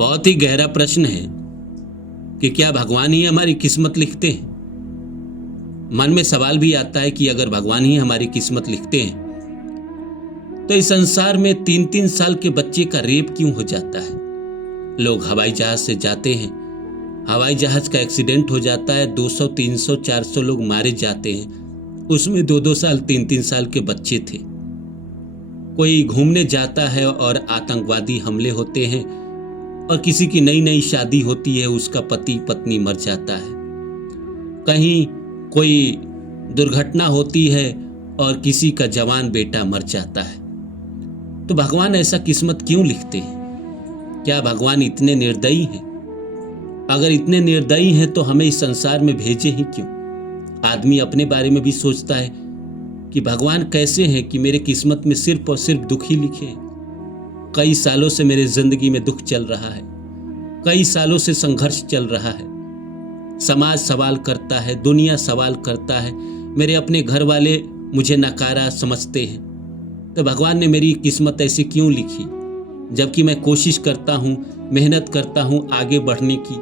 बहुत ही गहरा प्रश्न है कि क्या भगवान ही हमारी किस्मत लिखते हैं। मन में सवाल भी आता है कि अगर भगवान ही हमारी किस्मत लिखते हैं तो इस संसार में 3-3 साल के बच्चे का रेप क्यों हो जाता है। लोग हवाई जहाज से जाते हैं, हवाई जहाज का एक्सीडेंट हो जाता है, 200, 300, 400 लोग मारे जाते हैं, उसमें 2-2 साल 3-3 साल के बच्चे थे। कोई घूमने जाता है और आतंकवादी हमले होते हैं, और किसी की नई नई शादी होती है, उसका पति पत्नी मर जाता है। कहीं कोई दुर्घटना होती है और किसी का जवान बेटा मर जाता है। तो भगवान ऐसा किस्मत क्यों लिखते हैं? क्या भगवान इतने निर्दयी हैं? अगर इतने निर्दयी हैं तो हमें इस संसार में भेजे ही क्यों? आदमी अपने बारे में भी सोचता है कि भगवान कैसे हैं कि मेरे किस्मत में सिर्फ और सिर्फ दुख ही लिखे हैं। कई सालों से मेरे जिंदगी में दुख चल रहा है, कई सालों से संघर्ष चल रहा है। समाज सवाल करता है, दुनिया सवाल करता है, मेरे अपने घर वाले मुझे नकारा समझते हैं। तो भगवान ने मेरी किस्मत ऐसी क्यों लिखी? जबकि मैं कोशिश करता हूँ, मेहनत करता हूँ आगे बढ़ने की,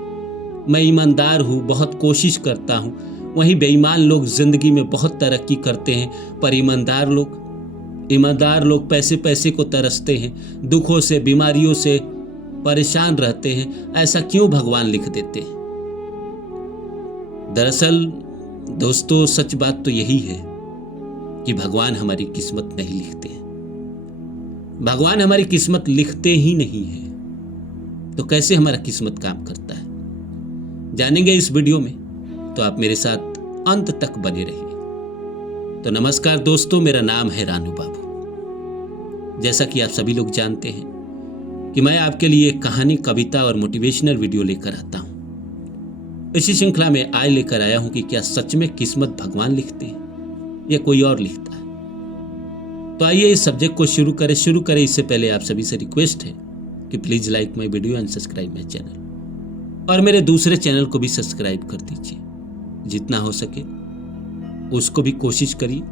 मैं ईमानदार हूँ, बहुत कोशिश करता हूँ। वहीं बेईमान लोग जिंदगी में बहुत तरक्की करते हैं, पर ईमानदार लोग पैसे पैसे को तरसते हैं, दुखों से बीमारियों से परेशान रहते हैं। ऐसा क्यों भगवान लिख देते हैं? दरअसल दोस्तों, सच बात तो यही है कि भगवान हमारी किस्मत नहीं लिखते हैं। भगवान हमारी किस्मत लिखते ही नहीं है तो कैसे हमारा किस्मत काम करता है, जानेंगे इस वीडियो में। तो आप मेरे साथ अंत तक बने रहिए। तो नमस्कार दोस्तों, मेरा नाम है रानू बाबू। जैसा कि आप सभी लोग जानते हैं कि मैं आपके लिए कहानी, कविता और मोटिवेशनल वीडियो लेकर आता हूं। इसी श्रृंखला में आज लेकर आया हूं कि क्या सच में किस्मत भगवान लिखते हैं या कोई और लिखता है। तो आइए इस सब्जेक्ट को शुरू करें। इससे पहले आप सभी से रिक्वेस्ट है कि please like my video and subscribe my channel, और मेरे दूसरे चैनल को भी सब्सक्राइब कर दीजिए, जितना हो सके उसको भी कोशिश करिए।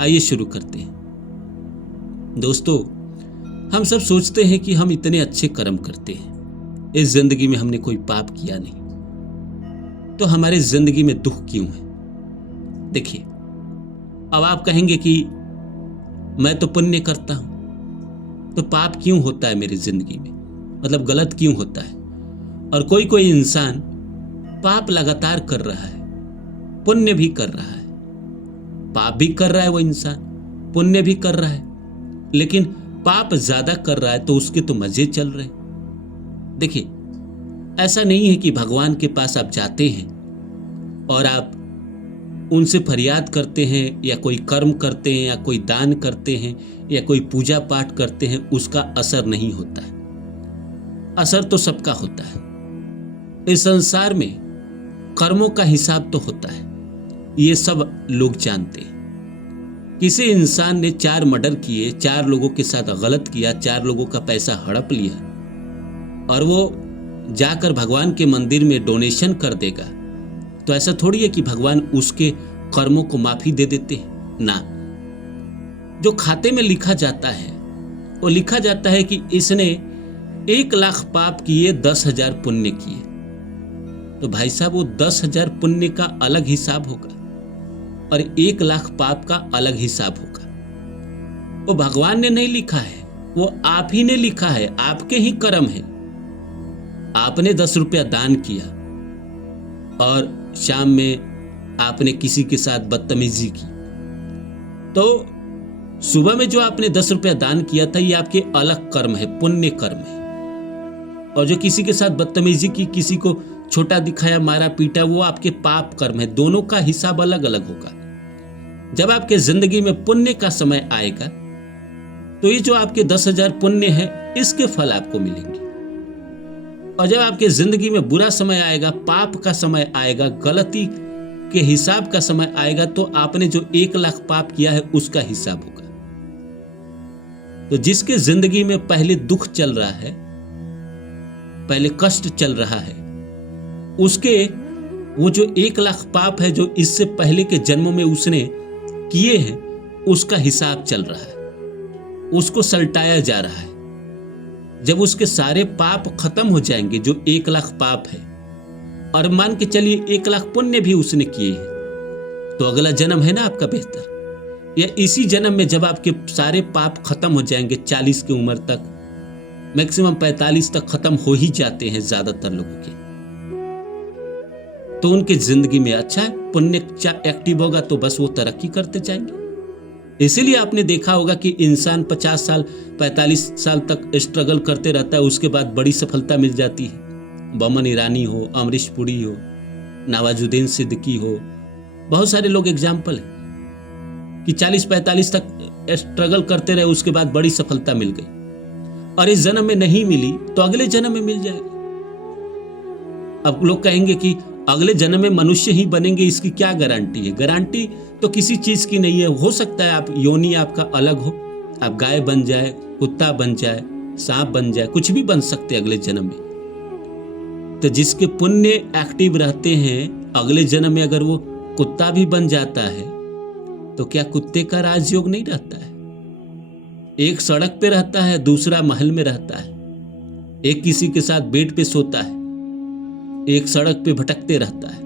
आइए शुरू करते हैं। दोस्तों, हम सब सोचते हैं कि हम इतने अच्छे कर्म करते हैं, इस जिंदगी में हमने कोई पाप किया नहीं, तो हमारे जिंदगी में दुख क्यों है? देखिए, अब आप कहेंगे कि मैं तो पुण्य करता हूं, तो पाप क्यों होता है मेरी जिंदगी में? मतलब गलत क्यों होता है? और कोई इंसान पाप लगातार कर रहा है, पुण्य भी कर रहा है। पाप भी कर रहा है वो इंसान, पुण्य भी कर रहा है, लेकिन पाप ज्यादा कर रहा है तो उसके तो मजे चल रहे हैं। देखिए, ऐसा नहीं है कि भगवान के पास आप जाते हैं और आप उनसे फरियाद करते हैं या कोई कर्म करते हैं या कोई दान करते हैं या कोई पूजा पाठ करते हैं, उसका असर नहीं होता है। असर तो सबका होता है। इस संसार में कर्मों का हिसाब तो होता है, ये सब लोग जानते हैं। किसी इंसान ने 4 मर्डर किए, 4 लोगों के साथ गलत किया, 4 लोगों का पैसा हड़प लिया, और वो जाकर भगवान के मंदिर में डोनेशन कर देगा, तो ऐसा थोड़ी है कि भगवान उसके कर्मों को माफी दे देते हैं ना। जो खाते में लिखा जाता है वो लिखा जाता है कि इसने 1 लाख पाप किए, 10,000 पुण्य किए। तो भाई साहब, वो 10,000 पुण्य का अलग हिसाब होगा और 1 लाख पाप का अलग हिसाब होगा। वो भगवान ने नहीं लिखा है, वो आप ही ने लिखा है, आपके ही कर्म है। आपने 10 रुपया दान किया और शाम में आपने किसी के साथ बदतमीजी की, तो सुबह में जो आपने 10 रुपया दान किया था, ये आपके अलग कर्म है, पुण्य कर्म है। और जो किसी के साथ बदतमीजी की, किसी को छोटा दिखाया, मारा पीटा, वो आपके पाप कर्म है। दोनों का हिसाब अलग अलग होगा। जब आपके जिंदगी में पुण्य का समय आएगा तो ये जो आपके 10,000 पुण्य है, इसके फल आपको मिलेंगे। और जब आपके जिंदगी में बुरा समय आएगा, पाप का समय आएगा, गलती के हिसाब का समय आएगा, तो आपने जो 1 लाख पाप किया है उसका हिसाब होगा। तो जिसके जिंदगी में पहले दुख चल रहा है, पहले कष्ट चल रहा है, उसके वो जो 1 लाख पाप है जो इससे पहले के जन्मों में उसने किए हैं, उसका हिसाब चल रहा है, उसको सल्टाया जा रहा है। जब उसके सारे पाप खत्म हो जाएंगे, जो 1 लाख पाप है, और मान के चलिए 1 लाख पुण्य भी उसने किए हैं, तो अगला जन्म है ना आपका बेहतर। या इसी जन्म में जब आपके सारे पाप खत्म हो जाएंगे, 40 की उम्र तक, मैक्सिमम 45 तक खत्म हो ही जाते हैं ज्यादातर लोगों के, तो उनकी जिंदगी में अच्छा है, पुण्य एक्टिव होगा तो बस वो तरक्की करते जाएंगे। इसीलिए आपने देखा होगा कि इंसान 50 साल 45 साल तक स्ट्रगल करते रहता है, उसके बाद बड़ी सफलता मिल जाती है। बमन ईरानी हो, अमरीश पुरी हो, नवाजुद्दीन सिद्दीकी हो, बहुत सारे लोग एग्जाम्पल है कि 40-45 तक स्ट्रगल करते रहे, उसके बाद बड़ी सफलता मिल गई, और इस जन्म में नहीं मिली तो अगले जन्म में मिल जाएगी। अब लोग कहेंगे कि अगले जन्म में मनुष्य ही बनेंगे, इसकी क्या गारंटी है? गारंटी तो किसी चीज की नहीं है। हो सकता है आप योनि आपका अलग हो, आप गाय बन जाए, कुत्ता बन जाए, सांप बन जाए, कुछ भी बन सकते अगले जन्म में। तो जिसके पुण्य एक्टिव रहते हैं, अगले जन्म में अगर वो कुत्ता भी बन जाता है तो क्या कुत्ते का राजयोग नहीं रहता है? एक सड़क पे रहता है, दूसरा महल में रहता है, एक किसी के साथ बेड पे सोता है, एक सड़क पे भटकते रहता है।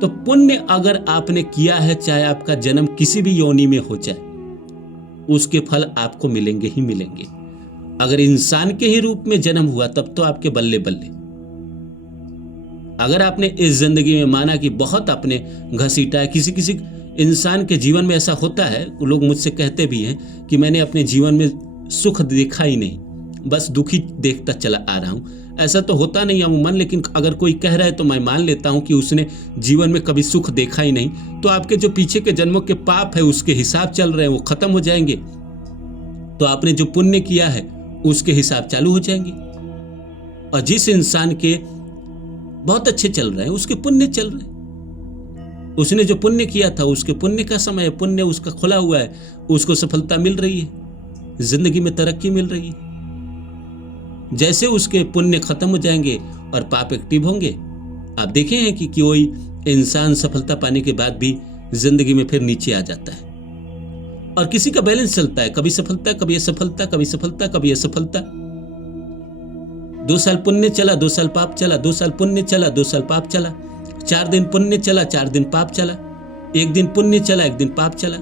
तो पुण्य अगर आपने किया है, चाहे आपका जन्म किसी भी योनि में हो जाए, उसके फल आपको मिलेंगे ही मिलेंगे। अगर इंसान के ही रूप में जन्म हुआ तब तो आपके बल्ले बल्ले। अगर आपने इस जिंदगी में माना कि बहुत आपने घसीटा है, किसी किसी इंसान के जीवन में ऐसा होता है, लोग मुझसे कहते भी हैं कि मैंने अपने जीवन में सुख देखा ही नहीं, बस दुखी देखता चला आ रहा हूं। ऐसा तो होता नहीं अमूमन, लेकिन अगर कोई कह रहा है तो मैं मान लेता हूं कि उसने जीवन में कभी सुख देखा ही नहीं। तो आपके जो पीछे के जन्मों के पाप है उसके हिसाब चल रहे हैं, वो खत्म हो जाएंगे, तो आपने जो पुण्य किया है उसके हिसाब चालू हो जाएंगे। और जिस इंसान के बहुत अच्छे चल रहे हैं, उसके पुण्य चल रहे हैं, उसने जो पुण्य किया था उसके पुण्य का समय है, पुण्य उसका खुला हुआ है, उसको सफलता मिल रही है, जिंदगी में तरक्की मिल रही है। जैसे उसके पुण्य खत्म हो जाएंगे और पाप एक्टिव होंगे, आप देखे हैं कि कोई इंसान सफलता पाने के बाद भी जिंदगी में फिर नीचे आ जाता है, और किसी का बैलेंस चलता है, कभी सफलता, कभी असफलता, कभी सफलता, कभी असफलता। 2 साल पुण्य चला, 2 साल पाप चला, 2 साल पुण्य चला, 2 साल पाप चला, 4 दिन पुण्य चला, 4 दिन पाप चला, 1 दिन पुण्य चला, 1 दिन पाप चला।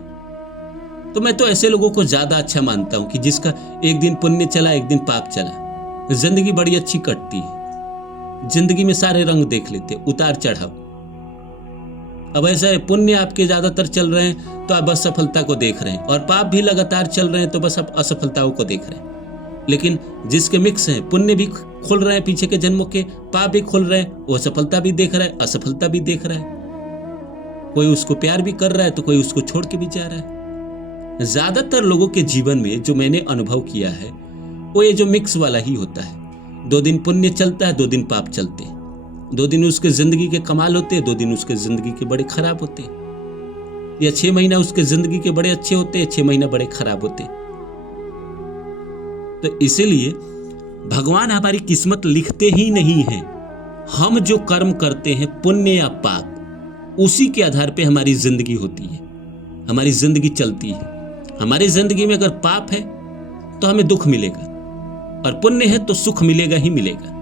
तो मैं तो ऐसे लोगों को ज्यादा अच्छा मानता हूं कि जिसका 1 दिन पुण्य चला, 1 दिन पाप चला, जिंदगी बड़ी अच्छी कटती है, जिंदगी में सारे रंग देख लेते, उतार चढ़ाव। अब ऐसा है, पुण्य आपके ज्यादातर चल रहे हैं तो आप बस सफलता को देख रहे हैं, और पाप भी लगातार चल रहे हैं तो बस आप असफलताओं को देख रहे हैं। लेकिन जिसके मिक्स हैं, पुण्य भी खुल रहे हैं पीछे के जन्मों के, पाप भी खुल रहे हैं, वो सफलता भी देख रहा है, असफलता भी देख रहा है। कोई उसको प्यार भी कर रहा है तो कोई उसको छोड़ के भी जा रहा है। ज्यादातर लोगों के जीवन में जो मैंने अनुभव किया है वो ये जो मिक्स वाला ही होता है। 2 दिन पुण्य चलता है, 2 दिन पाप चलते हैं, 2 दिन उसके जिंदगी के कमाल होते हैं, 2 दिन उसके जिंदगी के बड़े खराब होते हैं, या 6 महीना उसके जिंदगी के बड़े अच्छे होते हैं, 6 महीना बड़े खराब होते हैं। तो इसीलिए भगवान हमारी किस्मत लिखते ही नहीं है, हम जो कर्म करते हैं पुण्य या पाप, उसी के आधार पे हमारी जिंदगी होती है, हमारी जिंदगी चलती है। हमारी जिंदगी में अगर पाप है तो हमें दुख मिलेगा, और पुण्य है तो सुख मिलेगा ही मिलेगा।